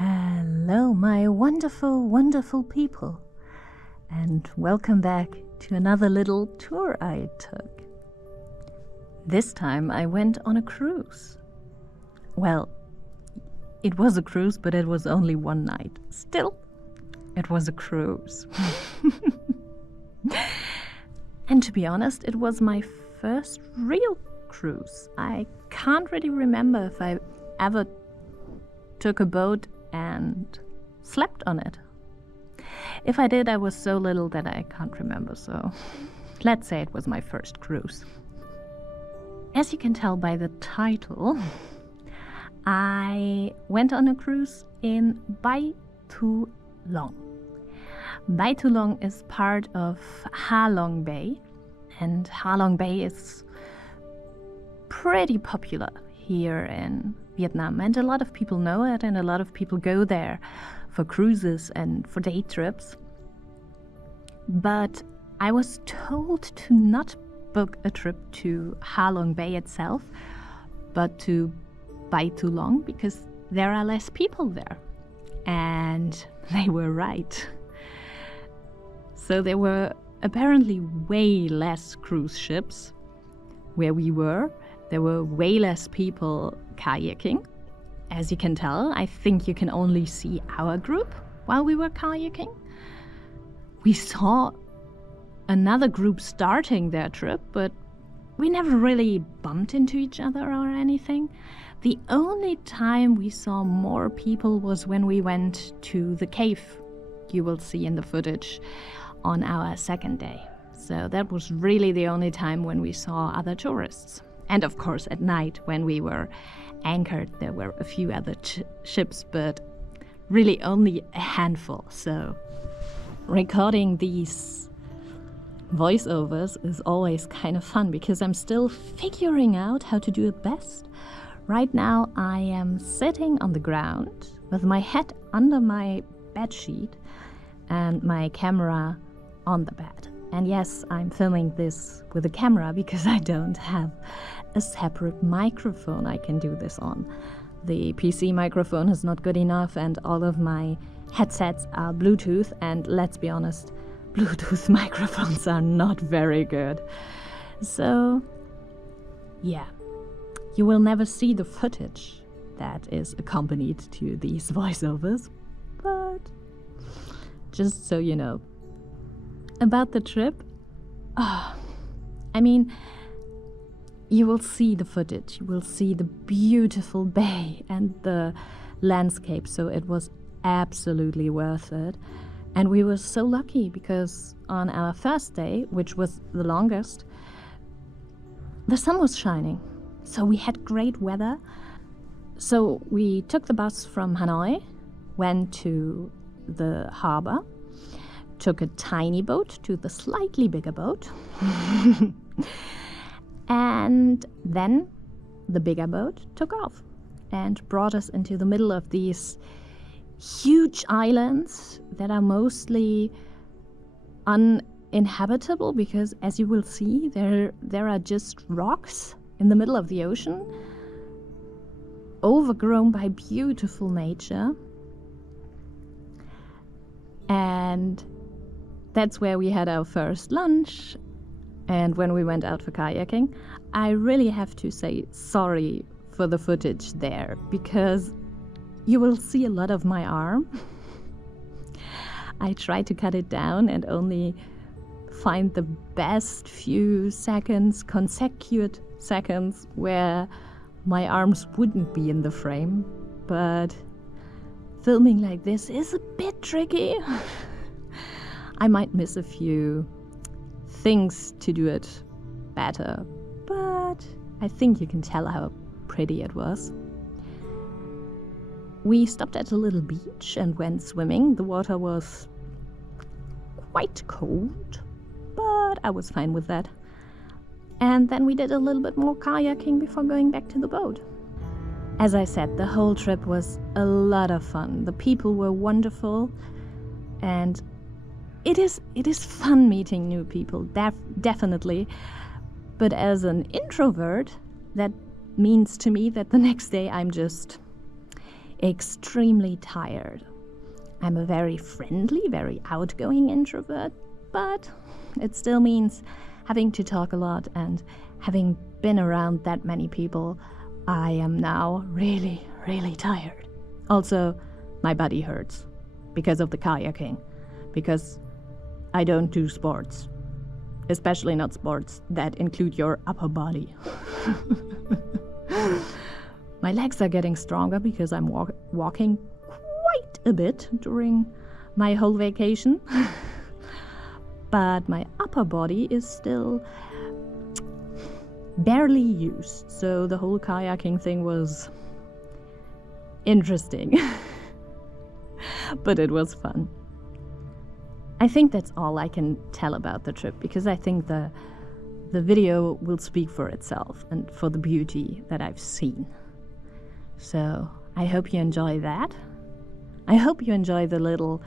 Hello, my wonderful, wonderful people, and welcome back to another little tour I took. This time I went on a cruise. Well, it was a cruise, but it was only one night. Still, it was a cruise. And to be honest, it was my first real cruise. I can't really remember if I ever took a boat and slept on it. If I did, I was so little that I can't remember, so let's say it was my first cruise. As you can tell by the title, I went on a cruise in Bai Tu Long. Bai Tu Long is part of Ha Long Bay, and Ha Long Bay is pretty popular here in Vietnam, and a lot of people know it, and a lot of people go there for cruises and for day trips. But I was told to not book a trip to Ha Long Bay itself, but to Bai Tu Long, because there are less people there. And they were right. So there were apparently way less cruise ships where we were. There were way less people kayaking. As you can tell, I think you can only see our group while we were kayaking. We saw another group starting their trip, but we never really bumped into each other or anything. The only time we saw more people was when we went to the cave you will see in the footage on our second day. So that was really the only time when we saw other tourists. And of course, at night when we were anchored, there were a few other ships, but really only a handful. So recording these voiceovers is always kind of fun because I'm still figuring out how to do it best. Right now, I am sitting on the ground with my head under my bedsheet and my camera on the bed. And yes, I'm filming this with a camera because I don't have a separate microphone I can do this on. The PC microphone is not good enough, and all of my headsets are Bluetooth, and let's be honest, Bluetooth microphones are not very good. So, yeah, you will never see the footage that is accompanied to these voiceovers, but just so you know. About the trip, you will see the footage, you will see the beautiful bay and the landscape, so it was absolutely worth it. And we were so lucky because on our first day, which was the longest, the sun was shining, so we had great weather. So we took the bus from Hanoi, went to the harbor, took a tiny boat to the slightly bigger boat, and then the bigger boat took off and brought us into the middle of these huge islands that are mostly uninhabitable because, as you will see, there are just rocks in the middle of the ocean, overgrown by beautiful nature. And that's where we had our first lunch, and when we went out for kayaking. I really have to say sorry for the footage there, because you will see a lot of my arm. I tried to cut it down and only find the best few seconds, consecutive seconds, where my arms wouldn't be in the frame. But filming like this is a bit tricky. I might miss a few things to do it better, but I think you can tell how pretty it was. We stopped at a little beach and went swimming. The water was quite cold, but I was fine with that. And then we did a little bit more kayaking before going back to the boat. As I said, the whole trip was a lot of fun. The people were wonderful, and it is fun meeting new people, definitely. But as an introvert, that means to me that the next day I'm just extremely tired. I'm a very friendly, very outgoing introvert, but it still means having to talk a lot, and having been around that many people, I am now really, really tired. Also, my body hurts because of the kayaking, because I don't do sports, especially not sports that include your upper body. My legs are getting stronger because I'm walking quite a bit during my whole vacation. But my upper body is still barely used, so the whole kayaking thing was interesting. But it was fun. I think that's all I can tell about the trip, because I think the video will speak for itself and for the beauty that I've seen. So I hope you enjoy that. I hope you enjoy the little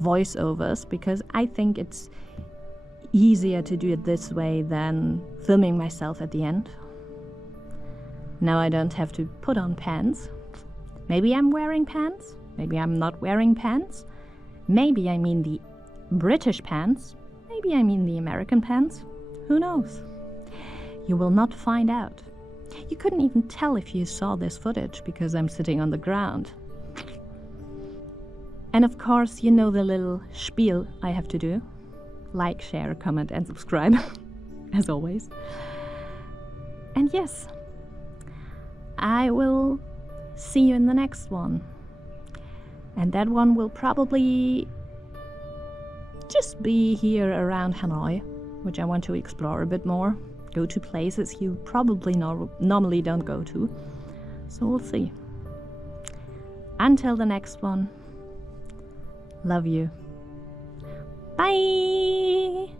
voiceovers, because I think it's easier to do it this way than filming myself at the end. Now I don't have to put on pants. Maybe I'm wearing pants, maybe I'm not wearing pants, maybe I mean the British pants, maybe I mean the American pants, who knows? You will not find out. You couldn't even tell if you saw this footage because I'm sitting on the ground. And of course, you know the little spiel I have to do. Like, share, comment and subscribe, as always. And yes, I will see you in the next one. And that one will probably just be here around Hanoi, which I want to explore a bit more. Go to places you probably normally don't go to. So we'll see. Until the next one. Love you. Bye!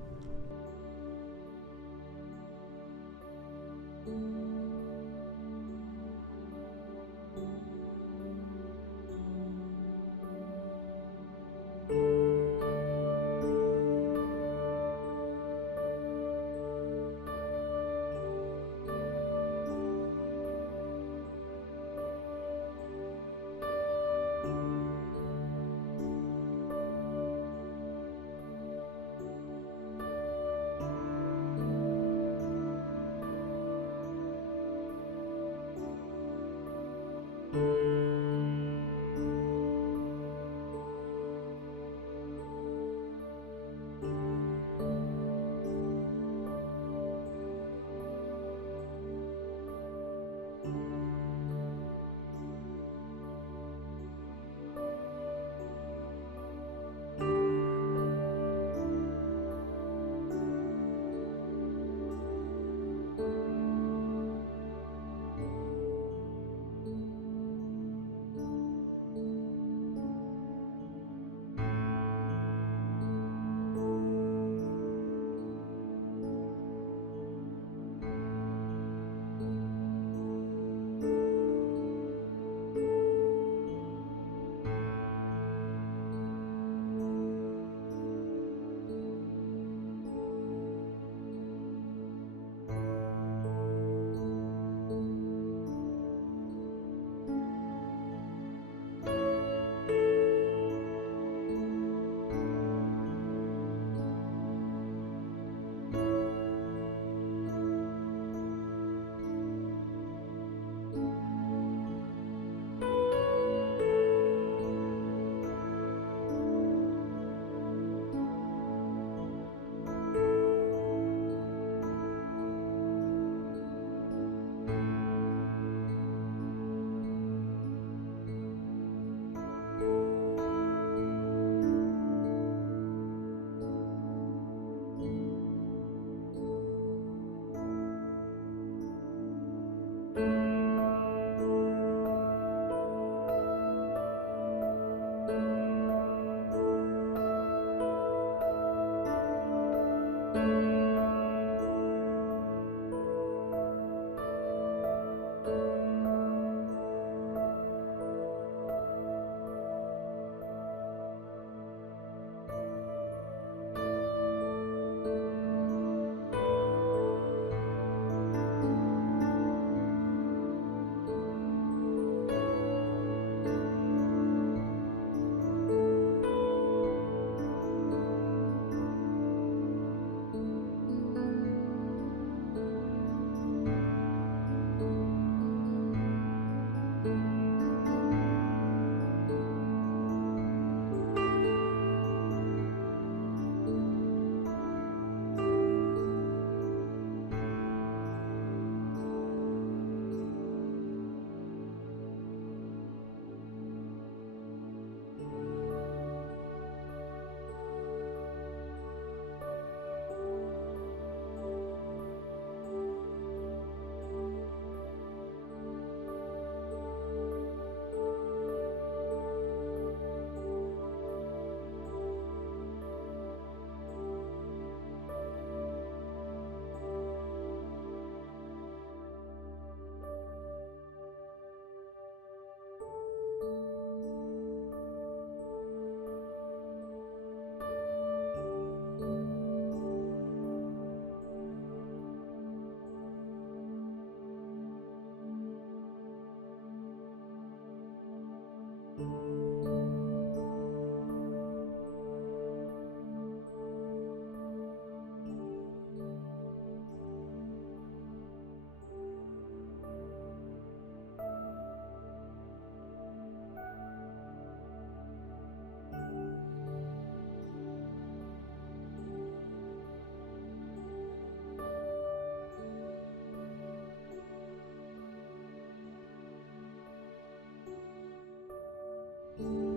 you.